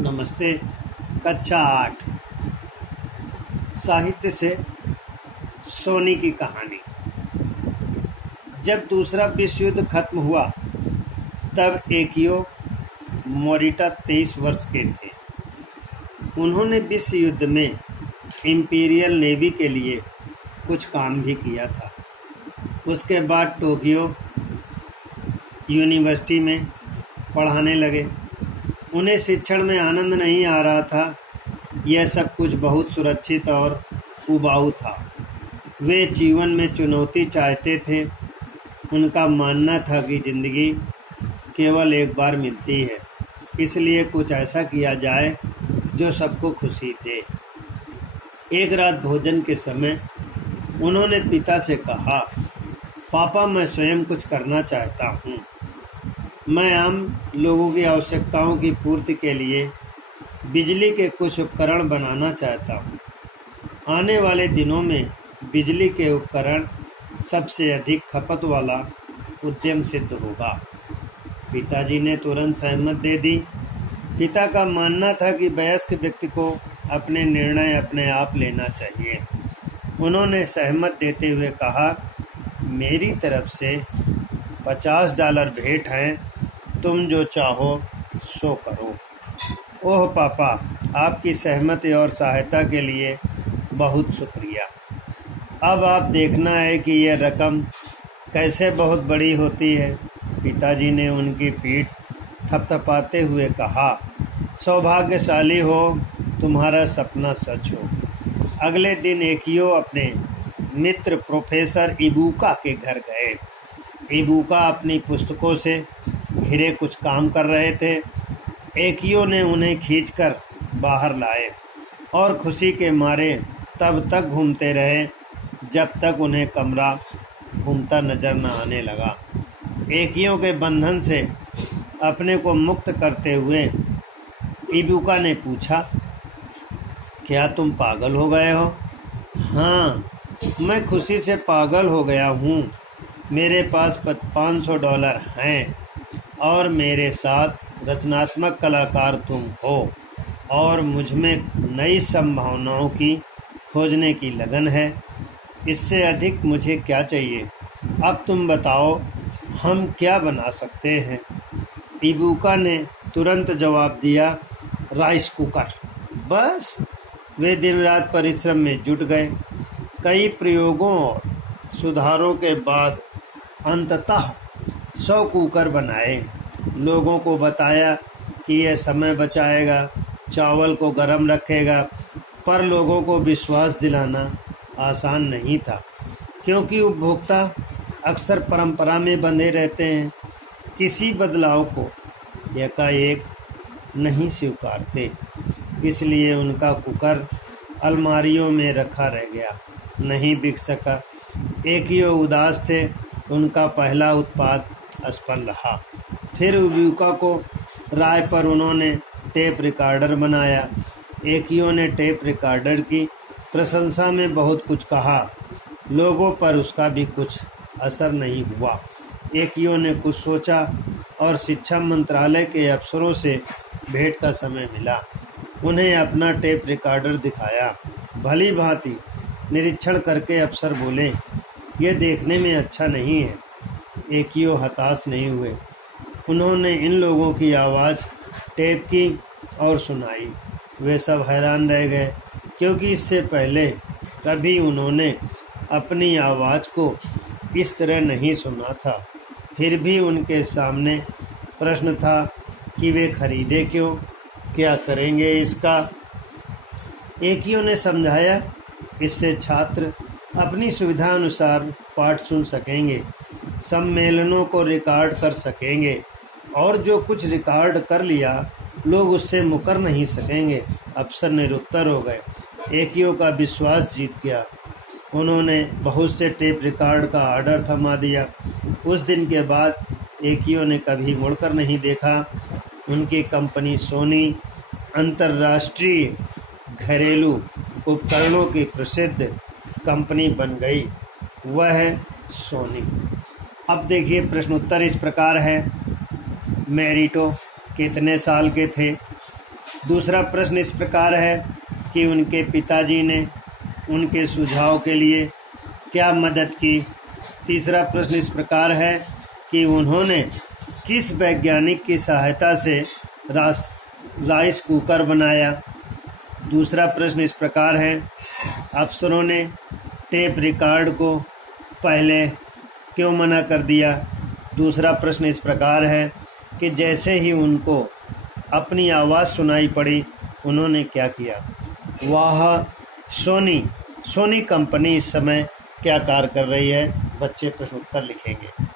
नमस्ते। कक्षा 8 साहित्य से सोनी की कहानी। जब दूसरा विश्व युद्ध खत्म हुआ तब एकियो मोरिटा 23 वर्ष के थे। उन्होंने विश्व युद्ध में इंपीरियल नेवी के लिए कुछ काम भी किया था। उसके बाद टोक्यो यूनिवर्सिटी में पढ़ाने लगे। उन्हें शिक्षण में आनंद नहीं आ रहा था। यह सब कुछ बहुत सुरक्षित और उबाऊ था। वे जीवन में चुनौती चाहते थे। उनका मानना था कि ज़िंदगी केवल एक बार मिलती है, इसलिए कुछ ऐसा किया जाए जो सबको खुशी दे। एक रात भोजन के समय उन्होंने पिता से कहा, पापा, मैं स्वयं कुछ करना चाहता हूँ। मैं आम लोगों की आवश्यकताओं की पूर्ति के लिए बिजली के कुछ उपकरण बनाना चाहता हूँ। आने वाले दिनों में बिजली के उपकरण सबसे अधिक खपत वाला उद्यम सिद्ध होगा। पिताजी ने तुरंत सहमत दे दी। पिता का मानना था कि वयस्क व्यक्ति को अपने निर्णय अपने आप लेना चाहिए। उन्होंने सहमत देते हुए कहा, मेरी तरफ से $50 भेंट हैं, तुम जो चाहो सो करो। ओह पापा, आपकी सहमति और सहायता के लिए बहुत शुक्रिया। अब आप देखना है कि यह रकम कैसे बहुत बड़ी होती है। पिताजी ने उनकी पीठ थपथपाते हुए कहा, सौभाग्यशाली हो, तुम्हारा सपना सच हो। अगले दिन एकियो अपने मित्र प्रोफेसर इबुका के घर गए। इबुका अपनी पुस्तकों से घिरे कुछ काम कर रहे थे। एकियो ने उन्हें खींचकर बाहर लाए और खुशी के मारे तब तक घूमते रहे जब तक उन्हें कमरा घूमता नजर न आने लगा। एकियो के बंधन से अपने को मुक्त करते हुए इबुका ने पूछा, क्या तुम पागल हो गए हो? हाँ, मैं खुशी से पागल हो गया हूँ। मेरे पास $500 हैं और मेरे साथ रचनात्मक कलाकार तुम हो और मुझ में नई संभावनाओं की खोजने की लगन है। इससे अधिक मुझे क्या चाहिए? अब तुम बताओ, हम क्या बना सकते हैं? इबुका ने तुरंत जवाब दिया, राइस कुकर। बस। वे दिन रात परिश्रम में जुट गए। कई प्रयोगों और सुधारों के बाद अंततः 100 कुकर बनाए। लोगों को बताया कि यह समय बचाएगा, चावल को गर्म रखेगा, पर लोगों को विश्वास दिलाना आसान नहीं था, क्योंकि उपभोक्ता अक्सर परंपरा में बंधे रहते हैं, किसी बदलाव को एकाएक नहीं स्वीकारते। इसलिए उनका कुकर अलमारियों में रखा रह गया, नहीं बिक सका। एकियो उदास थे। उनका पहला उत्पाद असफल रहा। फिर इबुका को राय पर उन्होंने टेप रिकॉर्डर बनाया। एकियो ने टेप रिकॉर्डर की प्रशंसा में बहुत कुछ कहा। लोगों पर उसका भी कुछ असर नहीं हुआ। एकियो ने कुछ सोचा और शिक्षा मंत्रालय के अफसरों से भेंट का समय मिला। उन्हें अपना टेप रिकॉर्डर दिखाया। भली भांति निरीक्षण करके अफसर बोले, यह देखने में अच्छा नहीं है। एकियो हताश नहीं हुए। उन्होंने इन लोगों की आवाज़ टेप की और सुनाई। वे सब हैरान रह गए, क्योंकि इससे पहले कभी उन्होंने अपनी आवाज़ को इस तरह नहीं सुना था। फिर भी उनके सामने प्रश्न था कि वे खरीदे क्यों, क्या करेंगे इसका। एकियो ने समझाया, इससे छात्र अपनी सुविधा अनुसार पाठ सुन सकेंगे, सम्मेलनों को रिकॉर्ड कर सकेंगे, और जो कुछ रिकॉर्ड कर लिया लोग उससे मुकर नहीं सकेंगे। अफसर निरुत्तर हो गए। एकियो का विश्वास जीत गया। उन्होंने बहुत से टेप रिकॉर्ड का ऑर्डर थमा दिया। उस दिन के बाद एकियो ने कभी मुड़कर नहीं देखा। उनकी कंपनी सोनी अंतर्राष्ट्रीय घरेलू उपकरणों की प्रसिद्ध कंपनी बन गई। वह है सोनी। अब देखिए, प्रश्नोत्तर इस प्रकार है। मेरिटो कितने साल के थे? दूसरा प्रश्न इस प्रकार है कि उनके पिताजी ने उनके सुझाव के लिए क्या मदद की। तीसरा प्रश्न इस प्रकार है कि उन्होंने किस वैज्ञानिक की सहायता से राइस कुकर बनाया। दूसरा प्रश्न इस प्रकार है, अफसरों ने टेप रिकॉर्ड को पहले क्यों मना कर दिया। दूसरा प्रश्न इस प्रकार है कि जैसे ही उनको अपनी आवाज़ सुनाई पड़ी उन्होंने क्या किया। वह सोनी कंपनी इस समय क्या कार्य कर रही है। बच्चे प्रश्न उत्तर लिखेंगे।